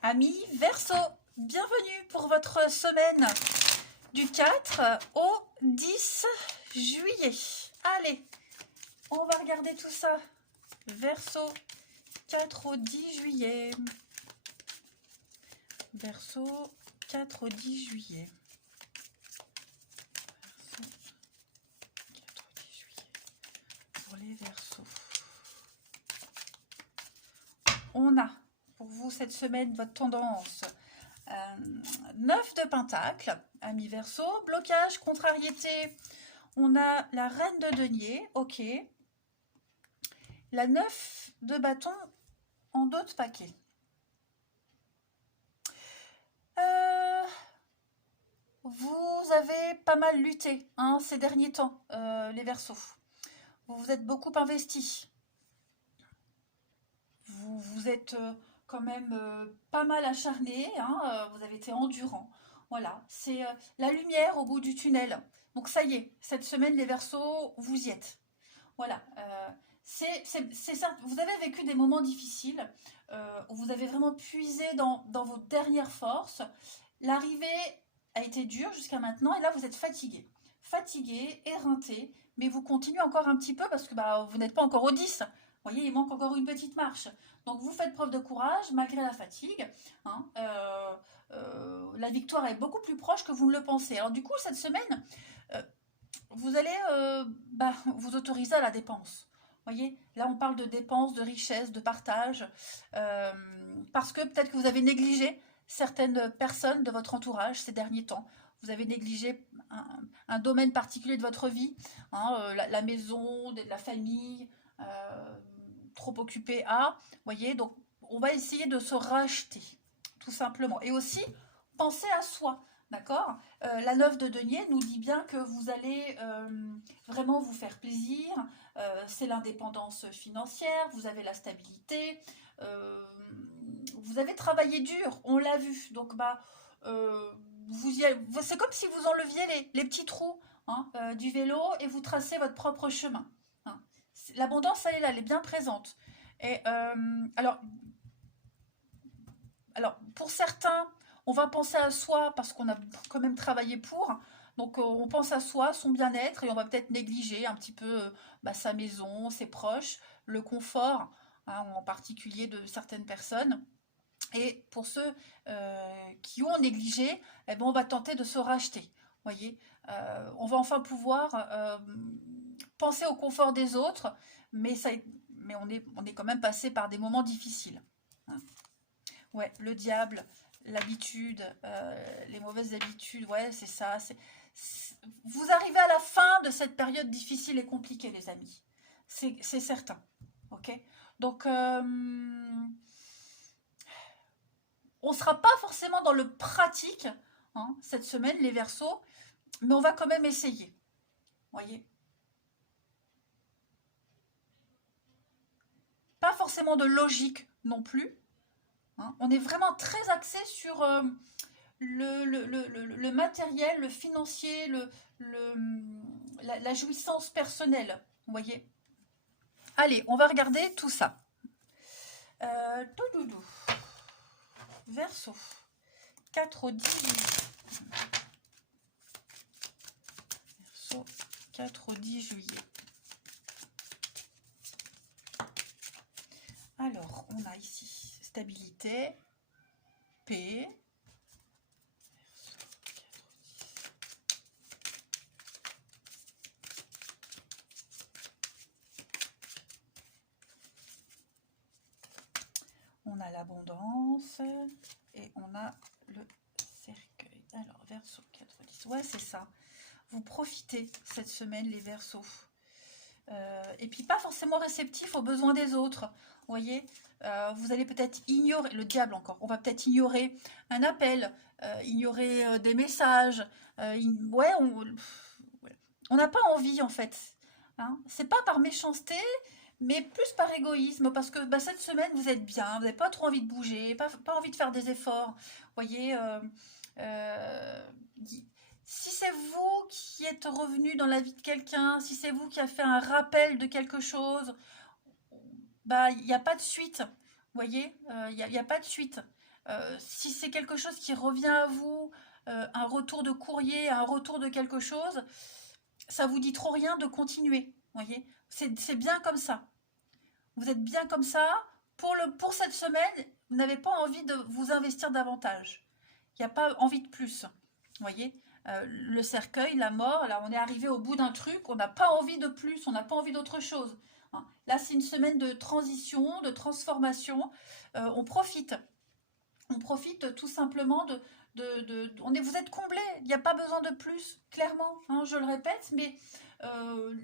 Amis Verseau, bienvenue pour votre semaine du 4 au 10 juillet. Allez, on va regarder tout ça. Verseau, 4 au 10 juillet. Verseau, 4 au 10 juillet. Verseau, 4 au 10 juillet. Pour les Verseaux. On a pour vous cette semaine votre tendance 9 de Pentacle, amis Verseau, blocage, contrariété, on a la reine de denier, ok, la 9 de bâton en dos de paquet. Vous avez pas mal lutté ces derniers temps, les Verseaux. Vous vous êtes beaucoup investis. Vous vous êtes quand même pas mal acharné, vous avez été endurant. Voilà, c'est la lumière au bout du tunnel. Donc ça y est, cette semaine, les Verseaux, vous y êtes. Voilà, c'est ça. Vous avez vécu des moments difficiles où vous avez vraiment puisé dans vos dernières forces. L'arrivée a été dure jusqu'à maintenant et là vous êtes fatigué. Fatigué, éreinté, mais vous continuez encore un petit peu parce que vous n'êtes pas encore au 10. Vous voyez, il manque encore une petite marche. Donc vous faites preuve de courage malgré la fatigue. La victoire est beaucoup plus proche que vous ne le pensez. Alors du coup, cette semaine, vous allez vous autoriser à la dépense. Vous voyez, là on parle de dépenses, de richesse, de partage, parce que peut-être que vous avez négligé certaines personnes de votre entourage ces derniers temps. Vous avez négligé un domaine particulier de votre vie, la maison, la famille, trop occupé à, vous voyez, donc on va essayer de se racheter, tout simplement. Et aussi, penser à soi, d'accord. La 9 de denier nous dit bien que vous allez vraiment vous faire plaisir, c'est l'indépendance financière, vous avez la stabilité, vous avez travaillé dur, on l'a vu, donc c'est comme si vous enleviez les petits trous du vélo et vous tracez votre propre chemin. Hein. L'abondance, elle est là, elle est bien présente. Et alors, pour certains, on va penser à soi parce qu'on a quand même travaillé pour. Donc, on pense à soi, son bien-être, et on va peut-être négliger un petit peu sa maison, ses proches, le confort, en particulier de certaines personnes. Et pour ceux qui ont négligé, eh ben, on va tenter de se racheter. Voyez, on va enfin pouvoir penser au confort des autres, mais on est quand même passé par des moments difficiles. Hein. Ouais, le diable, l'habitude, les mauvaises habitudes, ouais, c'est ça. Vous arrivez à la fin de cette période difficile et compliquée, les amis. C'est certain. Ok. Donc, on ne sera pas forcément dans le pratique cette semaine, les Verseaux, mais on va quand même essayer. Voyez. Pas forcément de logique non plus. On est vraiment très axé sur le matériel, le financier, la jouissance personnelle. Vous voyez. Allez, on va regarder tout ça. Doudoudou. Verseau. 4 au 10. Verseau. 4 au 10 juillet. Alors, on a ici stabilité, paix. On a l'abondance et on a le cercueil. Alors, Verseau 4, 10. Ouais, c'est ça. Vous profitez cette semaine, les Verseaux. Et puis, pas forcément réceptif aux besoins des autres. Vous voyez, vous allez peut-être ignorer, le diable encore, on va peut-être ignorer un appel, ignorer des messages. Ouais, on n'a pas envie en fait. C'est pas par méchanceté, mais plus par égoïsme, parce que cette semaine, vous êtes bien, vous n'avez pas trop envie de bouger, pas envie de faire des efforts. Vous voyez, euh, si c'est vous qui êtes revenu dans la vie de quelqu'un, si c'est vous qui avez fait un rappel de quelque chose, il n'y a pas de suite. Vous voyez, il n'y a pas de suite. Si c'est quelque chose qui revient à vous, un retour de courrier, un retour de quelque chose, ça vous dit trop rien de continuer. Voyez, c'est bien comme ça. Vous êtes bien comme ça. Pour cette semaine, vous n'avez pas envie de vous investir davantage. Il n'y a pas envie de plus. Vous voyez, le cercueil, la mort, là on est arrivé au bout d'un truc, on n'a pas envie de plus, on n'a pas envie d'autre chose. Hein. Là c'est une semaine de transition, de transformation. On profite tout simplement vous êtes comblés, il n'y a pas besoin de plus, clairement, hein, je le répète, mais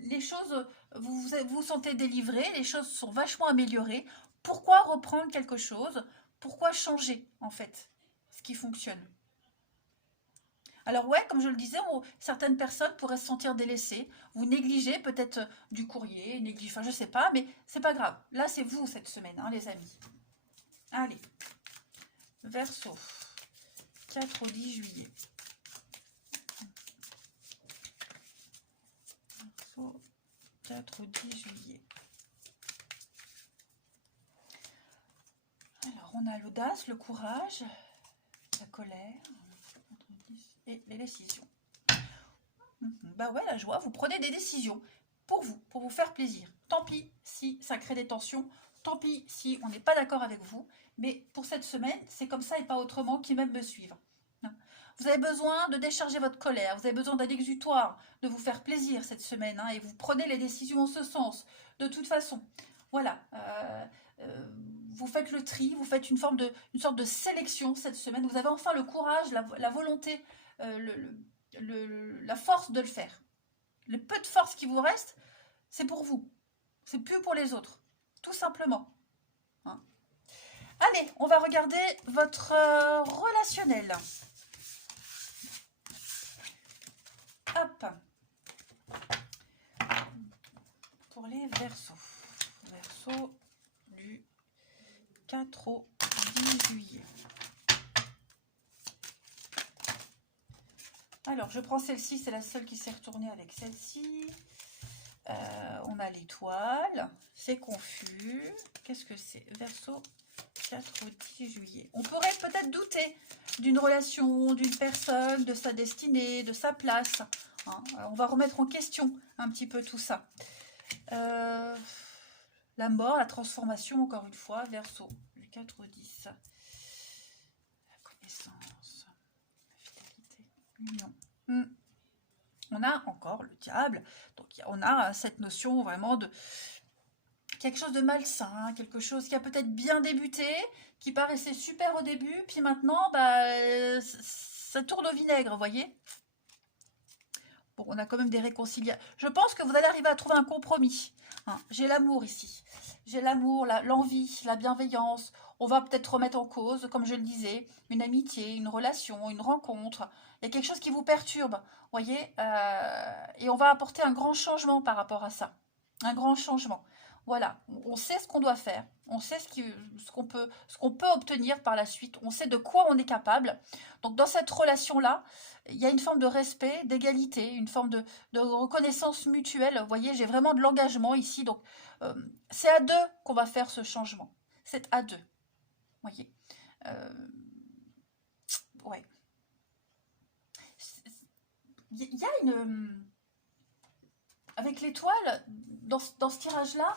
les choses, vous vous sentez délivré, les choses sont vachement améliorées. Pourquoi reprendre quelque chose? Pourquoi changer, en fait, ce qui fonctionne? Alors ouais, comme je le disais, certaines personnes pourraient se sentir délaissées. Vous négligez peut-être du courrier, enfin je sais pas, mais c'est pas grave. Là, c'est vous cette semaine, hein, les amis. Allez, Verseau, 4 au 10 juillet. Verseau, 4 au 10 juillet. Alors, on a l'audace, le courage, la colère et les décisions. Bah ouais, la joie, vous prenez des décisions pour vous faire plaisir. Tant pis si ça crée des tensions, tant pis si on n'est pas d'accord avec vous, mais pour cette semaine, c'est comme ça et pas autrement qui m'aime me suivre. Vous avez besoin de décharger votre colère, vous avez besoin d'un exutoire, de vous faire plaisir cette semaine, hein, et vous prenez les décisions en ce sens, de toute façon. Voilà, vous faites le tri, vous faites une sorte de sélection cette semaine, vous avez enfin le courage, la volonté, la force de le faire. Le peu de force qui vous reste, c'est pour vous, c'est plus pour les autres, tout simplement. Hein. Allez, on va regarder votre relationnel. Hop. Pour les Verseaux. Verseau du 4 au 10 juillet. Alors, je prends celle-ci, c'est la seule qui s'est retournée avec celle-ci. On a l'étoile, c'est confus. Qu'est-ce que c'est? Verseau 4 au 10 juillet. On pourrait peut-être douter d'une relation, d'une personne, de sa destinée, de sa place. Hein. On va remettre en question un petit peu tout ça. La mort, la transformation, encore une fois, Verseau, du 4 au 10. La connaissance, la fidélité, l'union. On a encore le diable, donc on a cette notion vraiment de quelque chose de malsain, quelque chose qui a peut-être bien débuté, qui paraissait super au début, puis maintenant, bah, ça tourne au vinaigre, vous voyez. Bon, on a quand même des réconciliations. Je pense que vous allez arriver à trouver un compromis. Hein. J'ai l'amour ici. J'ai l'amour, l'envie, la bienveillance. On va peut-être remettre en cause, comme je le disais, une amitié, une relation, une rencontre. Il y a quelque chose qui vous perturbe, voyez. Et on va apporter un grand changement par rapport à ça. Un grand changement. Voilà, on sait ce qu'on doit faire, on sait ce qu'on peut obtenir par la suite, on sait de quoi on est capable. Donc dans cette relation-là, il y a une forme de respect, d'égalité, une forme de reconnaissance mutuelle. Vous voyez, j'ai vraiment de l'engagement ici. Donc c'est à deux qu'on va faire ce changement. C'est à deux. Vous voyez. Ouais. Il y a une... Avec l'étoile, dans ce tirage-là,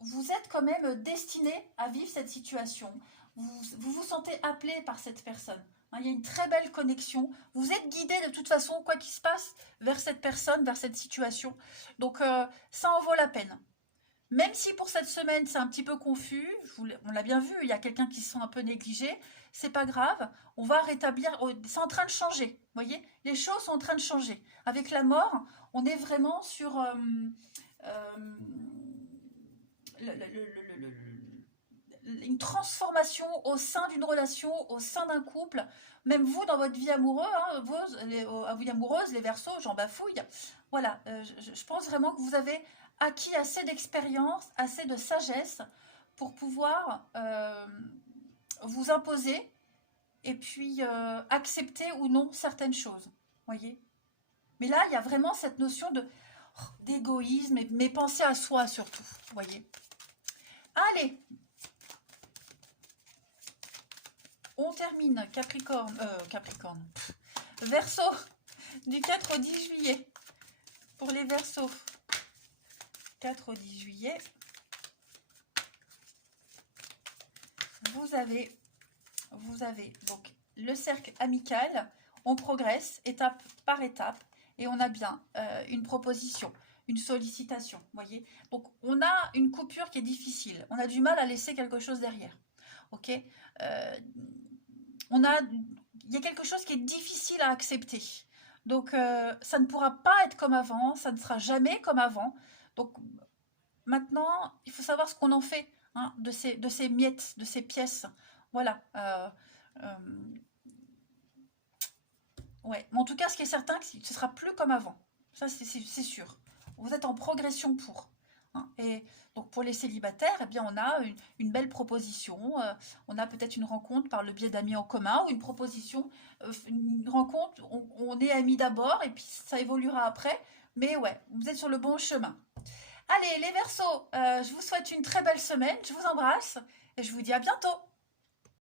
vous êtes quand même destiné à vivre cette situation. Vous sentez appelé par cette personne. Hein, il y a une très belle connexion. Vous êtes guidé de toute façon, quoi qu'il se passe, vers cette personne, vers cette situation. Donc, ça en vaut la peine. Même si pour cette semaine, c'est un petit peu confus, on l'a bien vu, il y a quelqu'un qui se sent un peu négligé, c'est pas grave, on va rétablir, c'est en train de changer, vous voyez, les choses sont en train de changer. Avec la mort, on est vraiment sur une transformation au sein d'une relation, au sein d'un couple, même vous dans votre vie amoureuse, hein, vie amoureuse, les Verseaux, j'en bafouille, voilà, je pense vraiment que vous avez acquis assez d'expérience, assez de sagesse pour pouvoir vous imposer et puis accepter ou non certaines choses, voyez. Mais là, il y a vraiment cette notion d'égoïsme, mais penser à soi surtout, voyez. Allez, On termine Capricorne. Verseau, du 4 au 10 juillet. Pour les Verseaux, 4 au 10 juillet, vous avez donc le cercle amical. On progresse étape par étape et on a bien une proposition, une sollicitation, voyez. Donc on a une coupure qui est difficile, on a du mal à laisser quelque chose derrière, ok. Il y a quelque chose qui est difficile à accepter, donc ça ne pourra pas être comme avant, ça ne sera jamais comme avant. Donc maintenant il faut savoir ce qu'on en fait, hein, de ces miettes, de ces pièces, voilà. Ouais, mais en tout cas, ce qui est certain, c'est que ce sera plus comme avant. Ça, c'est sûr. Vous êtes en progression pour, hein. Et donc, pour les célibataires, eh bien, on a une belle proposition. On a peut-être une rencontre par le biais d'amis en commun ou une proposition, une rencontre, on est amis d'abord et puis ça évoluera après. Mais ouais, vous êtes sur le bon chemin. Allez, les Verseaux, je vous souhaite une très belle semaine. Je vous embrasse et je vous dis à bientôt.